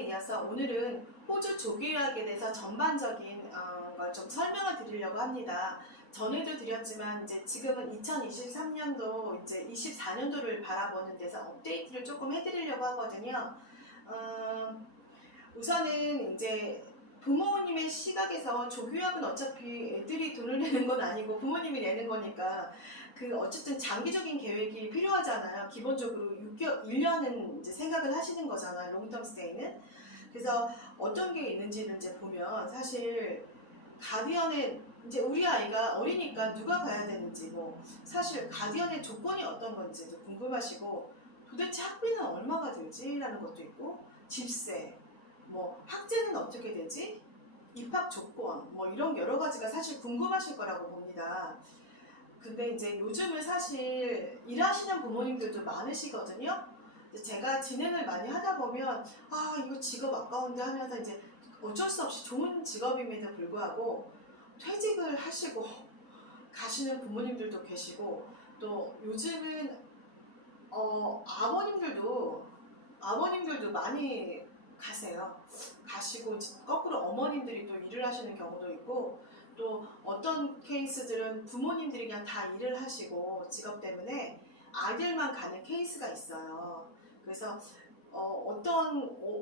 영상에 이어서 오늘은 호주 조기 유학에 대해서 전반적인 걸 좀 설명을 드리려고 합니다. 전에도 드렸지만 이제 지금은 2023년도 이제 24년도를 바라보는 데서 업데이트를 조금 해드리려고 하거든요. 우선은 이제 부모님의 시각에서 조기 유학은 어차피 애들이 돈을 내는 건 아니고 부모님이 내는 거니까 어쨌든 장기적인 계획이 필요하잖아요. 기본적으로 1년은 이제 생각을 하시는 거잖아요. 롱텀 스테이는. 그래서 어떤 게 있는지를 이제 보면 사실 가디언의 이제 우리 아이가 어리니까 누가 봐야 되는지 사실 가디언의 조건이 어떤 건지도 궁금하시고 도대체 학비는 얼마가 들지라는 것도 있고 집세 학제는 어떻게 되지? 입학 조건 이런 여러 가지가 사실 궁금하실 거라고 봅니다. 근데 이제 요즘은 사실 일하시는 부모님들도 많으시거든요. 제가 진행을 많이 하다 보면 이거 직업 아까운데 하면서 이제 어쩔 수 없이 좋은 직업임에도 불구하고 퇴직을 하시고 가시는 부모님들도 계시고 또 요즘은 아버님들도 많이 가시고 거꾸로 어머님들이 또 일을 하시는 경우도 있고 또 어떤 케이스들은 부모님들이 그냥 다 일을 하시고 직업 때문에 아이들만 가는 케이스가 있어요. 그래서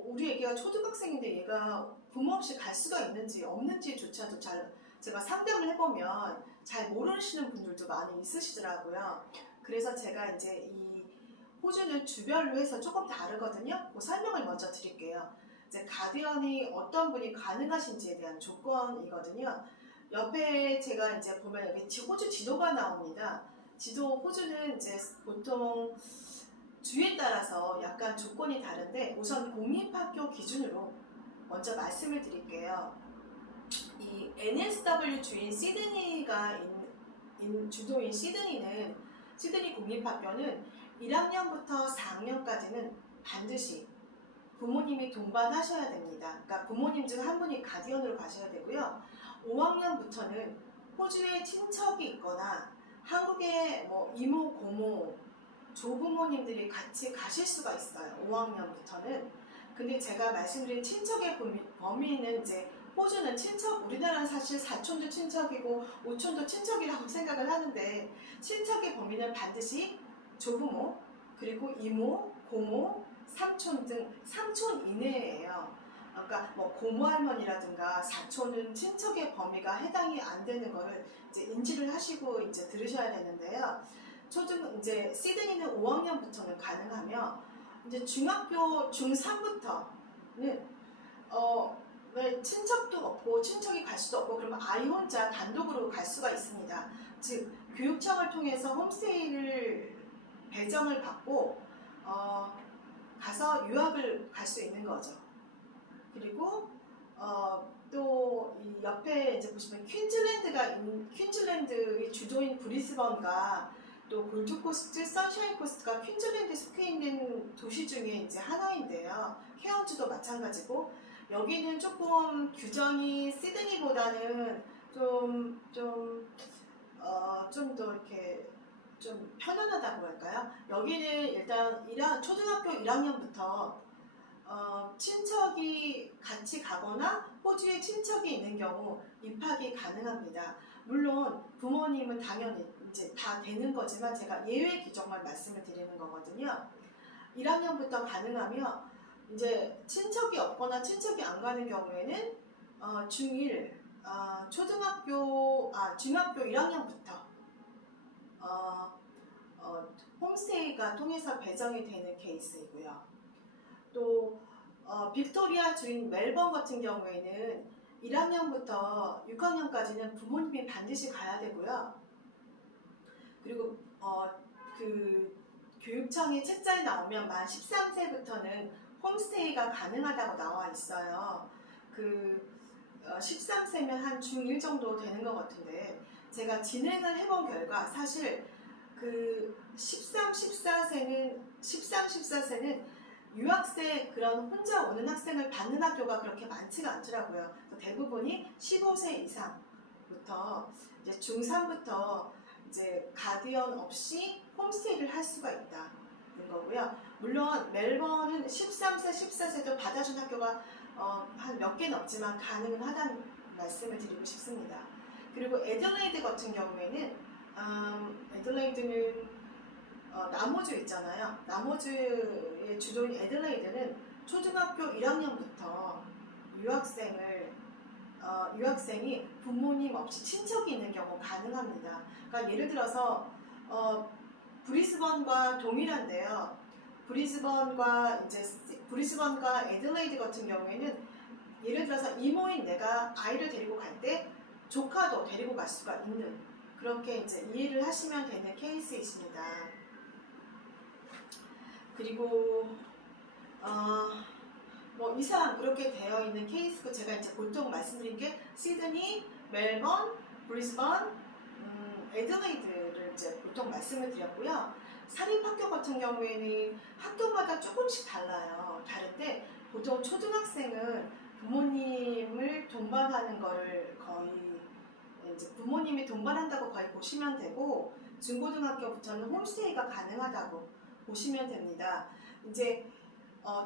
우리 애기가 초등학생인데 얘가 부모 없이 갈 수가 있는지 없는지조차도 제가 상담을 해보면 잘 모르시는 분들도 많이 있으시더라고요. 그래서 제가 이제 이 호주는 주별로 해서 조금 다르거든요. 그 설명을 먼저 드릴게요. 이제 가디언이 어떤 분이 가능하신지에 대한 조건이거든요. 옆에 제가 이제 보면 여기 호주 지도가 나옵니다. 호주는 이제 보통 주에 따라서 약간 조건이 다른데 우선 공립학교 기준으로 먼저 말씀을 드릴게요. 이 NSW 주인 시드니가 주도인 시드니 공립학교는 1학년부터 4학년까지는 반드시 부모님이 동반하셔야 됩니다. 그러니까 부모님 중 한 분이 가디언으로 가셔야 되고요. 5학년부터는 호주에 친척이 있거나 한국에 이모, 고모, 조부모님들이 같이 가실 수가 있어요. 5학년부터는. 근데 제가 말씀드린 친척의 범위는 이제 호주는 우리나라는 사실 사촌도 친척이고 오촌도 친척이라고 생각을 하는데 친척의 범위는 반드시 조부모, 그리고 이모, 고모, 삼촌 등 삼촌 이내예요. 그러니까 고모 할머니라든가 사촌은 친척의 범위가 해당이 안 되는 거를 이제 인지를 하시고 이제 들으셔야 되는데요. 이제 시드니는 5학년부터는 가능하며 이제 중학교 중3부터는 왜 친척도 없고 친척이 갈 수도 없고 그러면 아이 혼자 단독으로 갈 수가 있습니다. 즉 교육청을 통해서 홈스테이를 배정을 받고 가서 유학을 갈 수 있는 거죠. 그리고 또 이 옆에 이제 보시면 퀸즐랜드의 주도인 브리스번과 또 골드코스트, 선샤인 코스트가 퀸즐랜드에 속해 있는 도시 중에 이제 하나인데요. 케언즈도 마찬가지고 여기는 조금 규정이 시드니보다는 좀 더 이렇게 좀 편안하다고 할까요? 여기는 일단 초등학교 1학년부터 친척이 같이 가거나 호주에 친척이 있는 경우 입학이 가능합니다. 물론 부모님은 당연히 이제 다 되는 거지만 제가 예외 규정만 말씀을 드리는 거거든요. 1학년부터 가능하며 이제 친척이 없거나 친척이 안 가는 경우에는 중학교 1학년부터 홈스테이가 통해서 배정이 되는 케이스이고요. 또 빅토리아 주인 멜번 같은 경우에는 1학년부터 6학년까지는 부모님이 반드시 가야 되고요. 그리고 교육청의 책자에 나오면 만 13세부터는 홈스테이가 가능하다고 나와 있어요. 13세면 한 중1 정도 되는 것 같은데 제가 진행을 해본 결과 사실 13, 14세는 유학생 그런 혼자 오는 학생을 받는 학교가 그렇게 많지가 않더라고요. 대부분이 15세 이상부터 이제 중3부터 이제 가디언 없이 홈스테이를 할 수가 있다는 거고요. 물론 멜번은 13세, 14세도 받아준 학교가 한 몇 개는 없지만 가능은 하다는 말씀을 드리고 싶습니다. 그리고 애들레이드 같은 경우에는 애들레이드는 남호주 있잖아요. 남호주의 주도인 애들레이드는 초등학교 1학년부터 유학생이 부모님 없이 친척이 있는 경우 가능합니다. 그러니까 예를 들어서 브리스번과 동일한데요. 브리스번과 애들레이드 같은 경우에는 예를 들어서 이모인 내가 아이를 데리고 갈 때 조카도 데리고 갈 수가 있는, 그렇게 이제 이해를 하시면 되는 케이스이십니다. 그리고 뭐 이상 그렇게 되어 있는 케이스고, 제가 이제 보통 말씀드린 게 시드니, 멜번, 브리스번, 애들레이드를 이제 보통 말씀을 드렸고요. 사립학교 같은 경우에는 학교마다 조금씩 달라요. 다른데 보통 초등학생은 부모님을 동반하는 거를 거의 이제 부모님이 동반한다고 거의 보시면 되고, 중고등학교부터는 홈스테이가 가능하다고 보시면 됩니다. 이제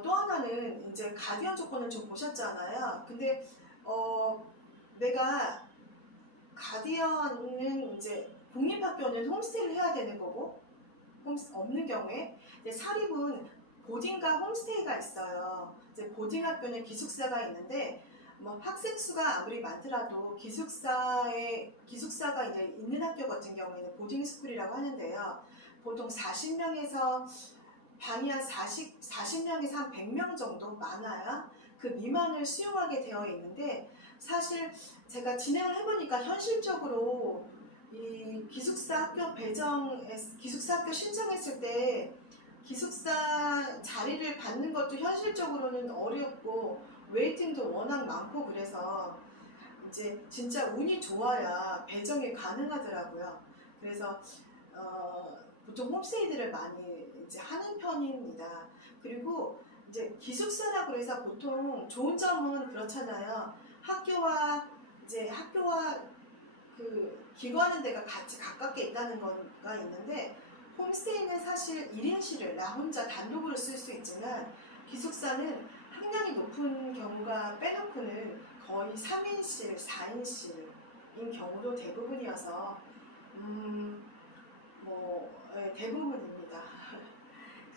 또 하나는 이제 가디언 조건을 좀 보셨잖아요. 근데 내가 가디언은 이제 공립학교는 홈스테이를 해야 되는 거고, 없는 경우에 이제 사립은 보딩과 홈스테이가 있어요. 이제 보딩 학교는 기숙사가 있는데 뭐 학생 수가 아무리 많더라도 기숙사가 이제 있는 학교 같은 경우에는 보딩 스쿨이라고 하는데요. 보통 40명에서 반이 한 40명에서 한 100명 정도 많아야 그 미만을 수용하게 되어 있는데, 사실 제가 진행을 해보니까 현실적으로 이 기숙사 학교 신청했을 때 기숙사 자리를 받는 것도 현실적으로는 어렵고 웨이팅도 워낙 많고, 그래서 이제 진짜 운이 좋아야 배정이 가능하더라고요. 그래서 보통 홈스테이들을 많이 이제 하는 편입니다. 그리고 이제 기숙사라고 해서 보통 좋은 점은 그렇잖아요. 학교와 그 기거하는 데가 같이 가깝게 있다는 거가 있는데, 홈스테이는 사실 1인실을 나 혼자 단독으로 쓸 수 있지만 기숙사는 학량이 높은 경우가 빼놓고는 거의 3인실, 4인실인 경우도 대부분이어서 대부분입니다.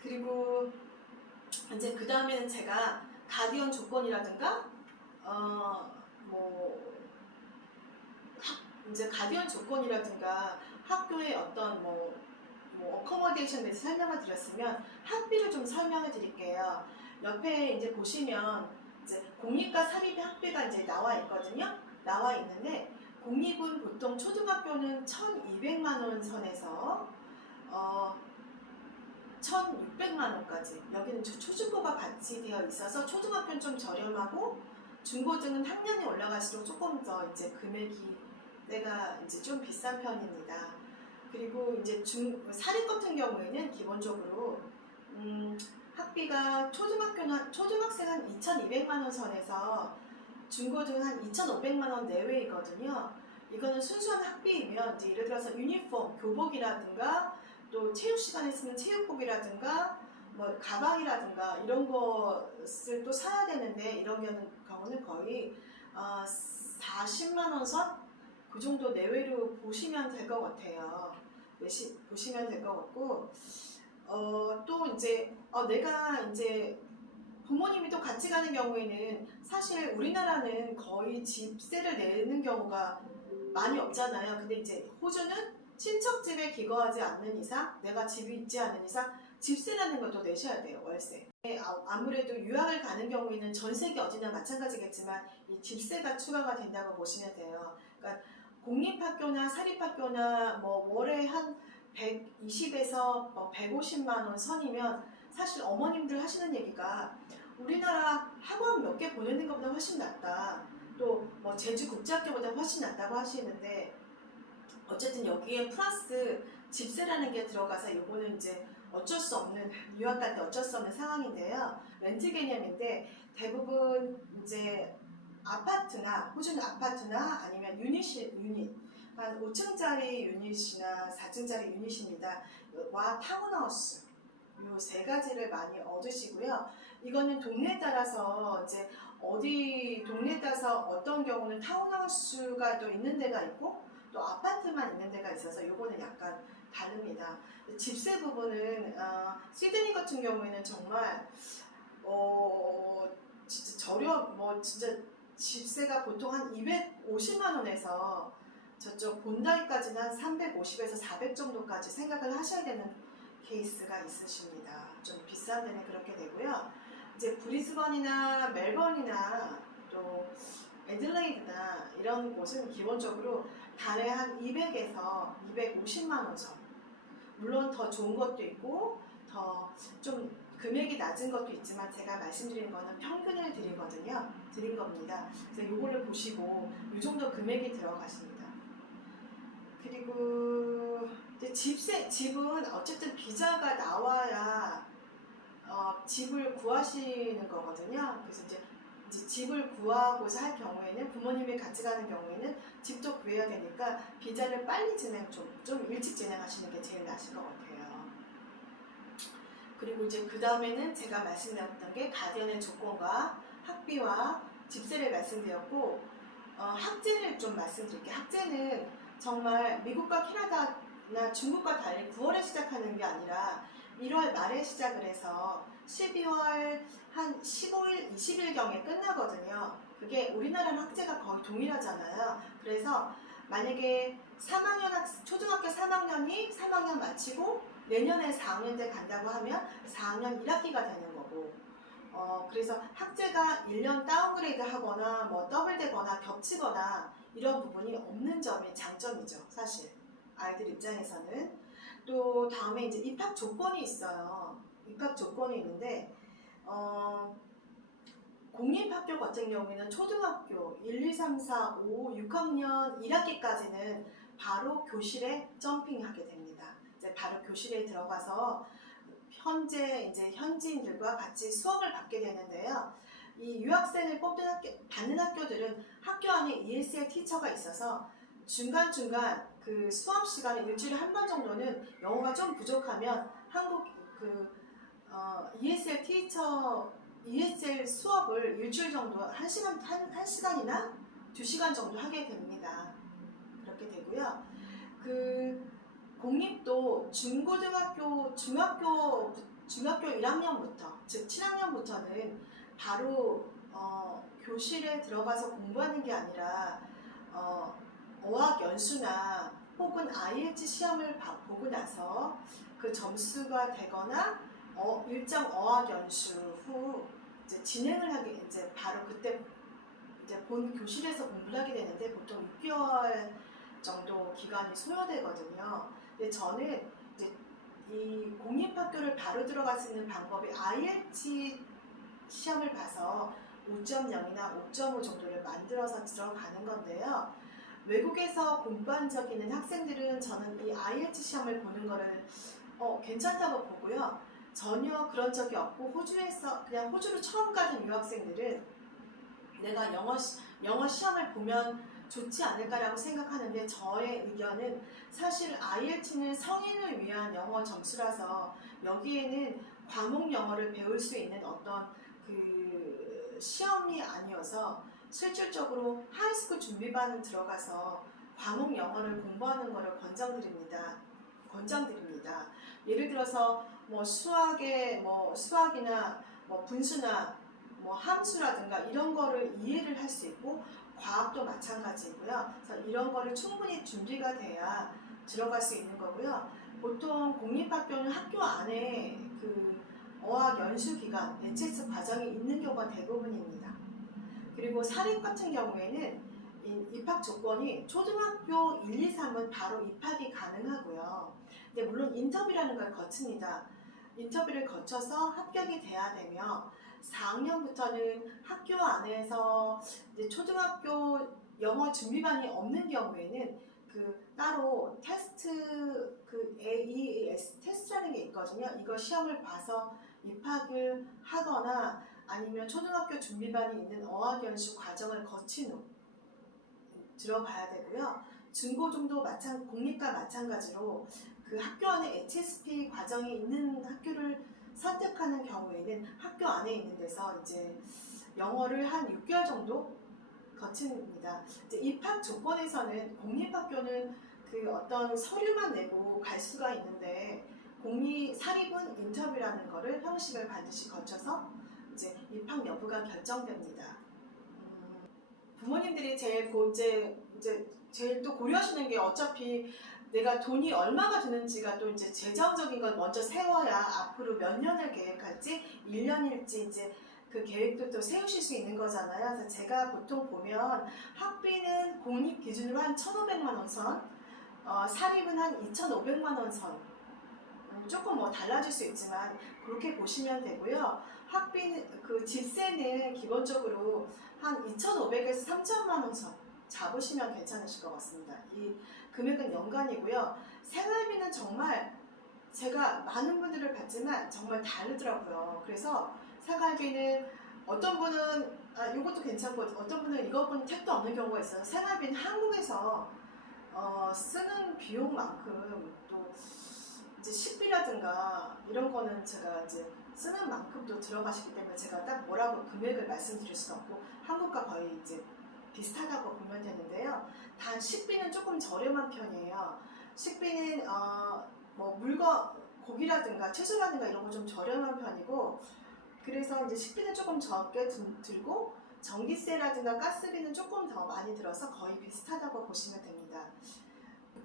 그리고 이제 그 다음에는 제가 가디언 조건이라든가 이제 가디언 조건이라든가 학교의 어떤 어코모데이션에 대해서 설명을 드렸으면 학비를 좀 설명을 드릴게요. 옆에 이제 보시면 이제 공립과 사립의 학비가 이제 나와 있거든요. 나와 있는데 공립은 보통 초등학교는 1,200만 원 선에서 1,600만 원까지, 여기는 초중고가 같이 되어 있어서 초등학교는 좀 저렴하고 중고등은 학년이 올라갈수록 조금 더 이제 금액이 내가 이제 좀 비싼 편입니다. 그리고 이제 사립 같은 경우에는 기본적으로 학비가 초등학생 한 2,200만 원 선에서 중고등 한 2,500만 원 내외이거든요. 이거는 순수한 학비이면 이제 예를 들어서 유니폼, 교복이라든가 또 체육 시간에 쓰는 체육복이라든가 뭐 가방이라든가 이런 것을 또 사야 되는데, 이런 경우는 거의 40만 원 선? 그 정도 내외로 보시면 될 것 같아요. 보시면 될 것 같고, 또 이제 내가 이제 부모님이 또 같이 가는 경우에는 사실 우리나라는 거의 집세를 내는 경우가 많이 없잖아요. 근데 이제 호주는 친척집에 기거하지 않는 이상, 내가 집이 있지 않은 이상 집세라는 것도 내셔야 돼요. 월세. 아무래도 유학을 가는 경우에는 전 세계 어디나 마찬가지겠지만 이 집세가 추가가 된다고 보시면 돼요. 그러니까 공립학교나 사립학교나 월에 한 120에서 150만 원 선이면 사실 어머님들 하시는 얘기가 우리나라 학원 몇 개 보내는 것보다 훨씬 낫다. 또 제주 국제학교보다 훨씬 낫다고 하시는데, 어쨌든 여기에 플러스 집세라는 게 들어가서 이거는 이제 어쩔 수 없는, 유학 갈 때 어쩔 수 없는 상황인데요. 렌트 개념인데 대부분 이제 호주는 아파트나 아니면 유닛 한 5층짜리 유닛이나 4층짜리 유닛입니다. 와 타운하우스 요 세 가지를 많이 얻으시고요. 이거는 동네에 따라서 이제 어디 동네에 따라서 어떤 경우는 타운하우스가 또 있는 데가 있고 또 아파트만 있는 데가 있어서 요거는 약간 다릅니다. 집세 부분은 시드니 같은 경우에는 정말 진짜 진짜 집세가 보통 한 250만 원에서 저쪽 본다이까지는 한 350에서 400 정도까지 생각을 하셔야 되는 케이스가 있으십니다. 좀 비싼 데는 그렇게 되고요. 이제 브리스번이나 멜번이나 또 애들레이드나 이런 곳은 기본적으로 달에 한 200에서 250만 원 선. 물론 더 좋은 것도 있고 더 좀 금액이 낮은 것도 있지만 제가 말씀드린 거는 평균을 드린 겁니다. 그래서 요거를 보시고 이 정도 금액이 들어가십니다. 그리고 이제 집은 어쨌든 비자가 나와야 집을 구하시는 거거든요. 그래서 이제 집을 구하고자 할 경우에는 부모님이 같이 가는 경우에는 집도 구해야 되니까 비자를 빨리 좀 일찍 진행하시는 게 제일 나으실 것 같아요. 그리고 이제 그 다음에는 제가 말씀드렸던 게 가디언의 조건과 학비와 집세를 말씀드렸고 학제를 좀 말씀드릴게요. 학제는 정말 미국과 캐나다나 중국과 달리 9월에 시작하는 게 아니라 1월 말에 시작을 해서 12월 한 15일, 20일경에 끝나거든요. 그게 우리나라랑 학제가 거의 동일하잖아요. 그래서 만약에 초등학교 3학년 마치고 내년에 4학년 때 간다고 하면 4학년 1학기가 되는 거고 그래서 학제가 1년 다운그레이드 하거나 뭐 더블되거나 겹치거나 이런 부분이 없는 점이 장점이죠. 사실 아이들 입장에서는. 또 다음에 이제 입학 조건이 있어요. 입학 조건이 있는데 공립학교 같은 경우에는 초등학교 1, 2, 3, 4, 5, 6학년 1학기까지는 바로 교실에 점핑하게 됩니다. 이제 바로 교실에 들어가서 현재 이제 현지인들과 같이 수업을 받게 되는데요. 이 유학생을 받는 학교들은 학교 안에 ESL 티처가 있어서 중간중간 그 수업 시간에 일주일에 한 번 정도는 영어가 좀 부족하면 한국 ESL 수업을 일주일 정도 한 시간이나 2시간 정도 하게 됩니다. 그렇게 되고요. 그 공립도 중학교 1학년부터 즉 7학년부터는 바로 교실에 들어가서 공부하는 게 아니라 어학 연수나 혹은 IELTS 시험을 보고 나서 그 점수가 되거나 일정 어학 연수 후 이제 진행을 하게 이제 바로 그때 이제 본 교실에서 공부를 하게 되는데 보통 6개월 정도 기간이 소요되거든요. 근데 저는 이제 이 공립학교를 바로 들어갈 수 있는 방법이 IELTS 시험을 봐서 5.0이나 5.5 정도를 만들어서 들어가는 건데요. 외국에서 공부한 적 있는 학생들은 저는 이 IELTS 시험을 보는 거를 괜찮다고 보고요. 전혀 그런 적이 없고 그냥 호주로 처음 가는 유학생들은 내가 영어 시험을 보면 좋지 않을까라고 생각하는데 저의 의견은 사실 IELTS는 성인을 위한 영어 점수라서 여기에는 과목 영어를 배울 수 있는 어떤 그 시험이 아니어서 실질적으로 하이스쿨 준비반을 들어가서 과목 영어를 공부하는 것을 권장드립니다. 예를 들어서 뭐 수학이나 뭐 분수나 뭐 함수라든가 이런 거를 이해를 할 수 있고 과학도 마찬가지고요. 그래서 이런 거를 충분히 준비가 돼야 들어갈 수 있는 거고요. 보통 공립학교는 학교 안에 그 어학 연수 기간, HS 과정이 있는 경우가 대부분입니다. 그리고 사립 같은 경우에는 입학 조건이 초등학교 1, 2, 3은 바로 입학이 가능하고요. 근데 물론 인터뷰라는 걸 거칩니다. 인터뷰를 거쳐서 합격이 돼야 되며 4학년부터는 학교 안에서 이제 초등학교 영어 준비반이 없는 경우에는 그 따로 테스트 그 AES 테스트라는 게 있거든요. 이거 시험을 봐서 입학을 하거나 아니면 초등학교 준비반이 있는 어학연수 과정을 거친 후 들어가야 되고요. 중고등도 공립과 마찬가지로 그 학교 안에 HSP 과정이 있는 학교를 선택하는 경우에는 학교 안에 있는 데서 이제 영어를 한 6개월 정도 거칩니다. 이제 입학 조건에서는 공립학교는 그 어떤 서류만 내고 갈 수가 있는데 사립은 인터뷰라는 거를 형식을 반드시 거쳐서 이제 입학 여부가 결정됩니다. 부모님들이 이제 제일 또 고려하시는 게 어차피 내가 돈이 얼마가 드는지가 또 이제 재정적인 걸 먼저 세워야 앞으로 몇 년을 계획할지 1년일지 이제 그 계획도 또 세우실 수 있는 거잖아요. 그래서 제가 보통 보면 학비는 공립 기준으로 한 1,500만 원 선, 사립은 한 2,500만 원 선. 조금 뭐 달라질 수 있지만 그렇게 보시면 되고요. 학비는 그 집세는 기본적으로 한 2,500에서 3천만 원 선 잡으시면 괜찮으실 것 같습니다. 이 금액은 연간이고요. 생활비는 정말 제가 많은 분들을 봤지만 정말 다르더라고요. 그래서 생활비는 어떤 분은 이것도 괜찮고 어떤 분은 이것뿐 택도 없는 경우가 있어요. 생활비는 한국에서 쓰는 비용만큼 또 이제 식비라든가 이런 거는 제가 이제 쓰는 만큼도 들어가시기 때문에 제가 딱 뭐라고 금액을 말씀드릴 수가 없고 한국과 거의 이제 비슷하다고 보면 되는데요. 단 식비는 조금 저렴한 편이에요. 식비는 뭐 고기라든가 채소라든가 이런 거 좀 저렴한 편이고 그래서 이제 식비는 조금 적게 들고 전기세라든가 가스비는 조금 더 많이 들어서 거의 비슷하다고 보시면 됩니다.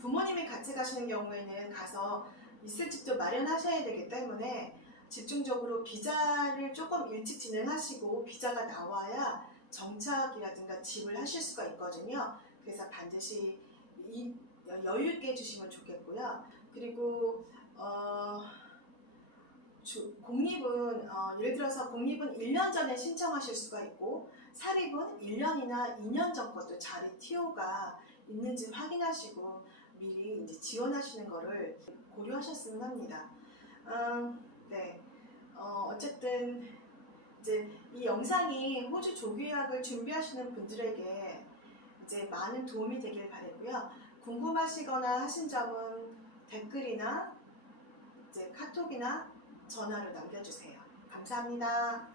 부모님이 같이 가시는 경우에는 가서 있을 집도 마련하셔야 되기 때문에 집중적으로 비자를 조금 일찍 진행하시고 비자가 나와야 정착이라든가 집을 하실 수가 있거든요. 그래서 반드시 여유 있게 해주시면 좋겠고요. 그리고 공립은 예를 들어서 공립은 1년 전에 신청하실 수가 있고 사립은 1년이나 2년 전 것도 자리 TO가 있는지 확인하시고 미리 이제 지원하시는 거를 고려하셨으면 합니다. 네. 어쨌든 이제 이 영상이 호주 조기 유학을 준비하시는 분들에게 이제 많은 도움이 되길 바라고요. 궁금하시거나 하신 점은 댓글이나 이제 카톡이나 전화로 남겨주세요. 감사합니다.